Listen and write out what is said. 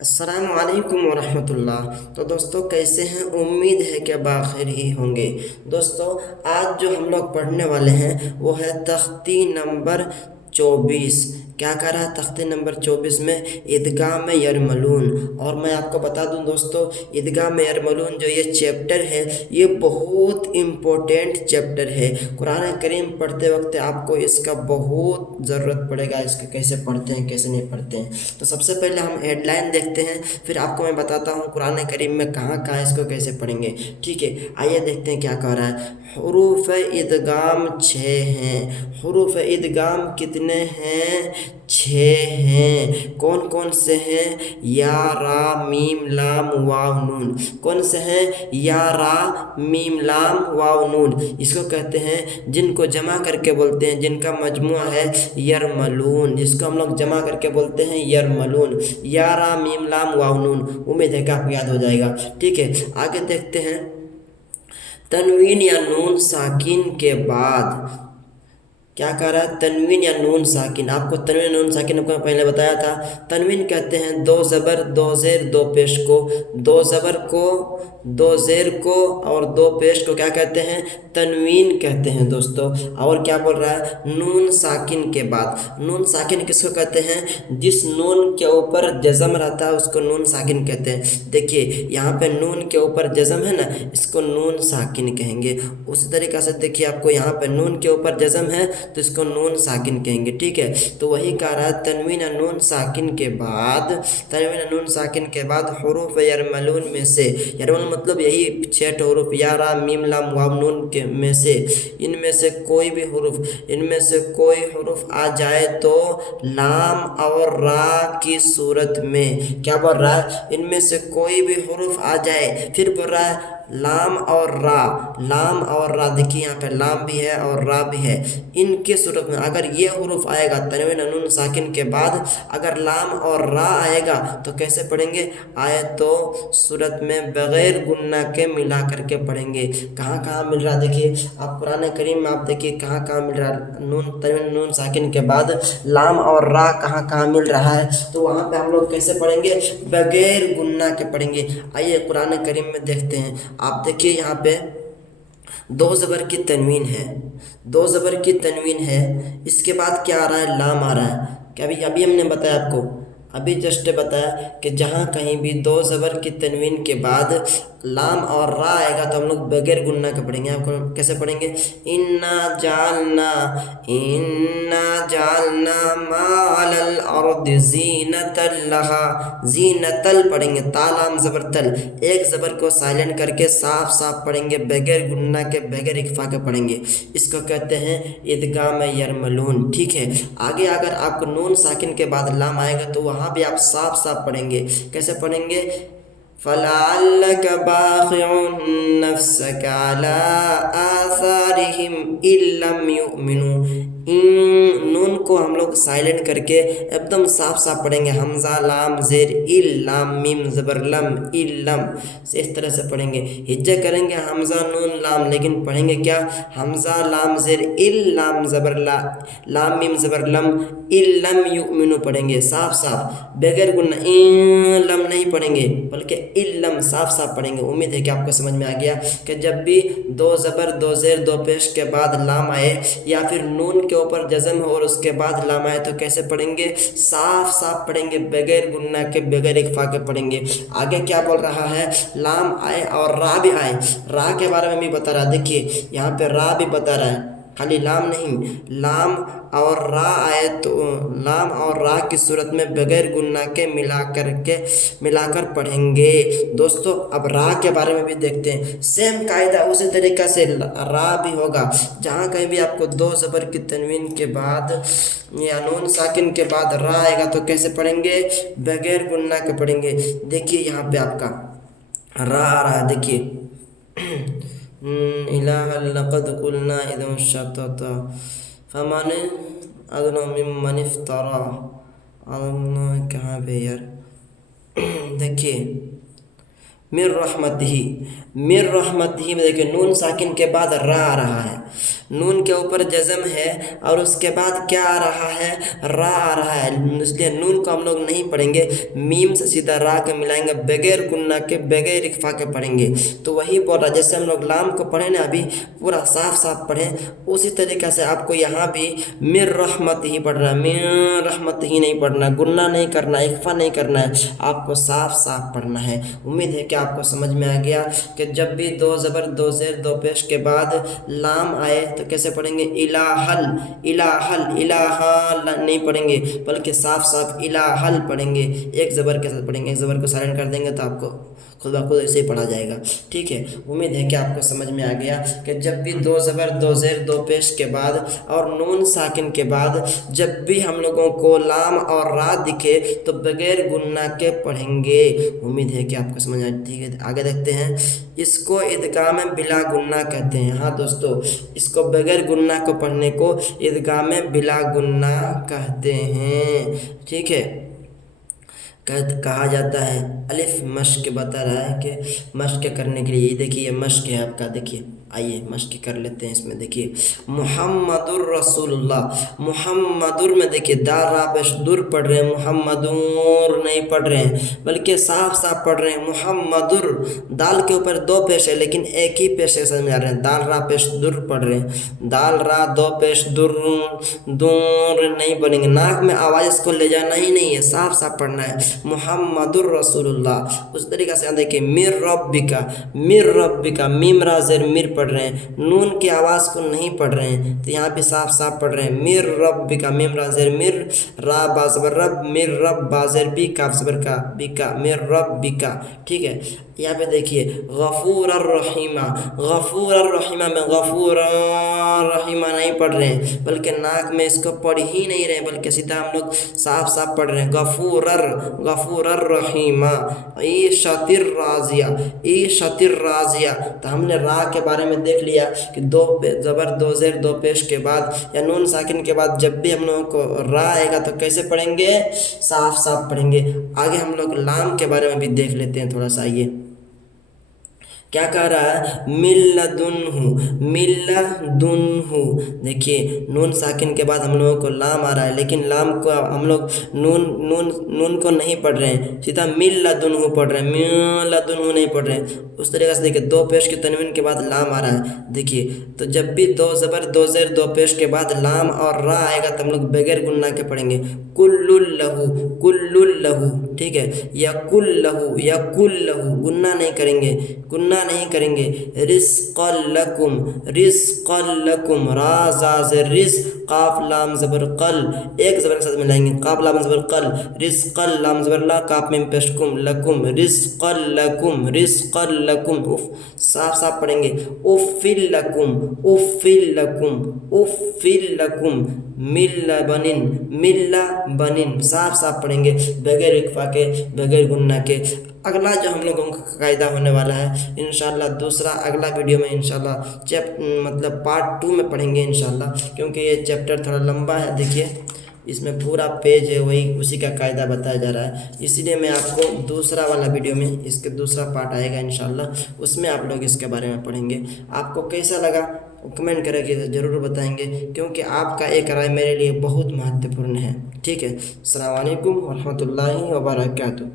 अस्सलाम वालेकुम वरहमतुल्लाह। तो दोस्तों कैसे हैं? उम्मीद है कि बाखैर ही होंगे। दोस्तों आज जो हम लोग पढ़ने वाले हैं वो है तख्ती नंबर 24। क्या कह रहा है तख्ती नंबर 24 में? ईदगाम यरमलून। और मैं आपको बता दूं दोस्तों, ईदगाम यरमलून जो ये चैप्टर है ये बहुत इम्पोर्टेंट चैप्टर है। कुरान करीम पढ़ते वक्त आपको इसका बहुत ज़रूरत पड़ेगा, इसके कैसे पढ़ते हैं कैसे नहीं पढ़ते हैं। तो सबसे पहले हम हेडलाइन देखते हैं, फिर आपको मैं बताता हूँ कुरान करीम में कहाँ कहाँ इसको कैसे पढ़ेंगे। ठीक है, आइए देखते हैं क्या कह रहा है। हुरूफ इदगाम 6 हैं। हुरूफ इदगाम कितने हैं? 6 हैं। कौन कौन से हैं? या रा मीम लाम वाव नून। कौन से हैं? या रा मीम लाम वाव नून। इसको कहते हैं, जिनको जमा करके बोलते हैं, जिनका मजमुआ है यरमलून, जिसको हम लोग जमा करके बोलते हैं यरमलून। या रा मीम लाम वाव नून। उम्मीद है कि आपको याद हो जाएगा। ठीक है, आगे देखते हैं। तनवीन या नून साकिन के बाद क्या कह रहा है? तनवीन या नून साकिन। आपको तनवीन नून साकिन आपको पहले बताया था। तनवीन कहते हैं दो ज़बर दो ज़ेर दो पेश को, दो ज़बर को दो ज़ेर को और दो पेश को क्या कहते हैं? तनवीन कहते हैं दोस्तों। और क्या बोल रहा है? नून साकिन के बाद। नून साकिन किसको कहते हैं? जिस नून के ऊपर जज़म रहता है उसको नून साकिन कहते हैं। देखिए यहाँ पे नून के ऊपर जज़म है ना, इसको नून साकिन कहेंगे। उसी तरीक़े से देखिए आपको यहाँ पे नून के ऊपर जज़म है तो इसको नून साकिन कहेंगे। ठीक है, तो वही कह रहा है तनवीन नून साकिन के बाद, तनवीन नून साकिन के बाद हुरूफ यरमलून में से, यरमलून मतलब यही 6 हुरूफ या रा मीम लाम वाव नून के में से, इनमें से कोई भी हुरूफ, इनमें से कोई हुरूफ आ जाए तो लाम और रा की सूरत में। क्या बोल रहा है? इनमें से कोई भी हुरूफ आ जाए, फिर बोल रहा है लाम और रा, लाम और रा। देखिए यहाँ पे लाम भी है और रा भी है। इनके सूरत में अगर ये हुरूफ आएगा तनवीन नून साकिन के बाद, अगर लाम और रा आएगा तो कैसे पढ़ेंगे? आए तो सूरत में बग़ैर गुन्ना के मिला करके पढ़ेंगे। कहाँ कहाँ मिल रहा है देखिए आप कुरान करीम में, आप देखिए कहाँ कहाँ मिल रहा है। नून तनवीन नून साकिन के बाद लाम और रा कहाँ कहाँ मिल रहा है, तो वहाँ पे हम लोग कैसे पढ़ेंगे? बग़ैर गुन्ना के पढ़ेंगे। आइए कुरान करीम में देखते हैं। आप देखिए यहाँ पे दो ज़बर की तनवीन है, दो ज़बर की तनवीन है, इसके बाद क्या आ रहा है? लाम आ रहा है। क्या अभी अभी हमने बताया आपको, अभी जस्ट बताया कि जहाँ कहीं भी दो ज़बर की तनवीन के बाद लाम और रा आएगा तो हम लोग बगैर गुन्ना के पढ़ेंगे। आपको कैसे पढ़ेंगे? इन्ना जालना मालल अर्द ज़ीनतल लहा। ज़ीनतल पढ़ेंगे, तालाम ज़बर तल, एक ज़बर को साइलेंट करके साफ साफ पढ़ेंगे, बगैर गुन्ना के बगैर इख्फा के पढ़ेंगे। इसको कहते हैं इदगाम यरमलून। ठीक है, आगे अगर आपको नून साकिन के बाद लाम आएगा तो वहाँ भी आप साफ साफ पढ़ेंगे। कैसे पढ़ेंगे? फलअल्लक बाखिउन नफ्सक अला आसारिहिम इल्लम युमिनू। इन नून को हम लोग साइलेंट करके एकदम साफ साफ पढ़ेंगे। हमजा लाम जेर इल लाम मीम ज़बर लम इल्लम से इस तरह से पढ़ेंगे। हिज्जा करेंगे हमजा नून लाम, लेकिन पढ़ेंगे क्या? हमजा लाम जेर इल लाम ज़बर ला, लाम मीम ज़बर लम इल्लम युमिनू पढ़ेंगे साफ साफ, बगैर गुन्ना। लम नहीं पढ़ेंगे बल्कि इल्लम साफ साफ पढ़ेंगे। उम्मीद है कि आपको समझ में आ गया कि जब भी दो ज़बर दो ज़ेर दो पेश के बाद लाम आए या फिर नून के ऊपर जज़म हो और उसके बाद लाम आए तो कैसे पढ़ेंगे? साफ साफ पढ़ेंगे, बगैर गुन्ना के बगैर इख्फा के पढ़ेंगे। आगे क्या बोल रहा है? लाम आए और रा भी आए। रा के बारे में भी बता रहा है। देखिए यहाँ पे रा भी बता रहा है, खाली लाम नहीं। लाम और रा आए तो लाम और रा की सूरत में बगैर गुन्ना के मिलाकर पढ़ेंगे। दोस्तों अब रा के बारे में भी देखते हैं। सेम कायदा उसी तरीक़ा से रा भी होगा। जहाँ कहीं भी आपको दो ज़बर की तनवीन के बाद या नून साकिन के बाद रा आएगा तो कैसे पढ़ेंगे? बगैर गुन्ना के पढ़ेंगे। देखिए यहाँ पे आपका रा आ रहा है, देखिए इलाहा लक़द क़ुलना इदम शतता फमन अज़लम मिम्मन इफ़्तरा। कहाँ पे यार? देखिए मिर रहमतिही, मिर रहमतिही में देखिए नून साकिन के बाद रा आ रहा है, नून के ऊपर जज़म है और उसके बाद क्या आ रहा है, रा आ रहा है, इसलिए नून को हम लोग नहीं पढ़ेंगे, मीम से सीधा रा के मिलाएंगे, बगैर गुन्ना के बगैर इख्फा के पढ़ेंगे। तो वही बोल रहा है, जैसे हम लोग लाम को पढ़े ना अभी पूरा साफ साफ पढ़ें, उसी तरीक़े से आपको यहाँ भी मिर रहमतिही पढ़ना, मिर रहमतिही नहीं पढ़ना, गुन्ना नहीं करना, इख्फा नहीं करना है, आपको साफ साफ पढ़ना है। उम्मीद है कि आपको समझ में आ गया कि जब भी दो ज़बर दो ज़ेर दो पेश के बाद लाम आए तो कैसे पढ़ेंगे, इलाहल, इलाहल, इलाहा नहीं पढ़ेंगे बल्कि साफ साफ इलाहल पढ़ेंगे, एक ज़बर के साथ पढ़ेंगे, एक ज़बर को साइलेंट कर देंगे तो आपको खुद ब खुद ऐसे ही पढ़ा जाएगा। ठीक है, उम्मीद है कि आपको समझ में आ गया कि जब भी दो ज़बर दो ज़ेर दो पेश के बाद और नून साकिन के बाद जब भी हम लोगों को लाम और रा दिखे तो बगैर गुन्ना के पढ़ेंगे। उम्मीद है कि आपको समझ आ। ठीक है, आगे देखते हैं, इसको इदगाम बिला गुन्ना कहते हैं। हाँ दोस्तों, इसको बगैर गुन्ना को पढ़ने को इदगाम बिला गुन्ना कहते हैं। ठीक है, कहा जाता है। अलिफ मश्क बता रहा है कि मश्क करने के लिए, देखिए मश्क है आपका, देखिए आइए मश्क कर लेते हैं इसमें। देखिए मुहम्मदुर रसूलुल्लाह, मुहम्मदुर में देखिए दाल रा पेश दुर पढ़ रहे हैं, मुहम्मदुर नहीं पढ़ रहे हैं बल्कि साफ साफ पढ़ रहे हैं मुहम्मदुर। दाल के ऊपर दो पेश है लेकिन एक ही पेश से समझ आ रहे हैं, दाल रा पेश दुर पढ़ रहे हैं, दाल रा दो पेश दुर, दूर नहीं पढ़ेंगे, नाक में आवाज़ इसको ले जाना ही नहीं है, साफ साफ पढ़ना है मुहम्मदुर रसूलुल्लाह। उस तरीक़े से देखिए मिर रब्बिका, मिर रब्बिका, मीम रा ज़ेर मिर पढ़ रहे हैं, नून की आवाज़ को नहीं पढ़ रहे हैं तो यहाँ पे साफ साफ पढ़ रहे हैं मिर रब्बिका, मीम रा ज़ेर मिर, रा बा ज़बर रब, मिर रब बा ज़ेर बी, काफ ज़बर का, बिका, मिर रब्बिका। ठीक है, यहाँ पे देखिए गफूर रहीमा, गफूर रहीमा में गफूर रहीमा नहीं पढ़ रहे हैं बल्कि नाक में इसको पढ़ ही नहीं रहे बल्कि सीधा हम लोग साफ साफ पढ़ रहे हैं गफूर, गफूर रहीमा। ई शतिर राजिया, ई शतिर राजिया, तो हमने रा के बारे में देख लिया कि दो ज़बर दो ज़ेर दो पेश के बाद या नून साकिन के बाद जब भी हम लोगों को रा आएगा तो कैसे पढ़ेंगे, साफ साफ पढ़ेंगे। आगे हम लोग लाम के बारे में भी देख लेते हैं थोड़ा सा। आइए क्या कह रहा है, मिल्लदुन्हु, मिल्लदुन्हु, देखिए नून साकिन के बाद हम लोगों को लाम आ रहा है लेकिन लाम को हम लोग नून को नहीं पढ़ रहे हैं, सीधा मिल्लदुन्हु पढ़ रहे हैं, मिल्लदुन्हु नहीं पढ़ रहे हैं। उस तरीके से देखिए दो पेश की तनवीन के बाद लाम आ रहा है। देखिए तो जब भी दो ज़बर दो ज़ेर दो पेश के बाद लाम और रा आएगा तो हम लोग बगैर गुन्ना के पढ़ेंगे कुल्लुल्लहु, कुल्लुल्लहु। ठीक है, या कुल्लहु, या कुल्लहु, गुन्ना नहीं करेंगे, गुन्ना नहीं करेंगे। रिस्क़ल लकुम, रिस्क़ल लकुम, रा जा ज़ेर रिस, काफ लाम ज़बर कल, एक ज़बर के साथ मिलाएंगे, काफ लाम ज़बर कल, रिस्क़ल लाम ज़बर ला, काफ में पेश कुम, लकुम, रिस्क़ल लकुम, रिस्क़ल लकुम। उफ, साफ साफ पढ़ेंगे उफ़िल लकुम, उफ़िल लकुम, उफ़िल लकुम, मिल्ला बनिन, मिल्ला बनिन, साफ साफ पढ़ेंगे बगैर इख्फा के बगैर गुन्ना के। अगला जो हम लोगों का कायदा होने वाला है इंशाल्लाह दूसरा अगला वीडियो में इंशाल्लाह मतलब पार्ट 2 में पढ़ेंगे इंशाल्लाह, क्योंकि ये चैप्टर थोड़ा लंबा है। देखिए इसमें पूरा पेज है वही उसी का कायदा बताया जा रहा है, इसीलिए मैं आपको दूसरा वाला वीडियो में इसके दूसरा पार्ट आएगा इंशाल्लाह, उसमें आप लोग इसके बारे में पढ़ेंगे। आपको कैसा लगा कमेंट करके ज़रूर बताएंगे, क्योंकि आपका एक राय मेरे लिए बहुत महत्वपूर्ण है। ठीक है, अस्सलाम वालेकुम व रहमतुल्लाहि व बरकातुहू।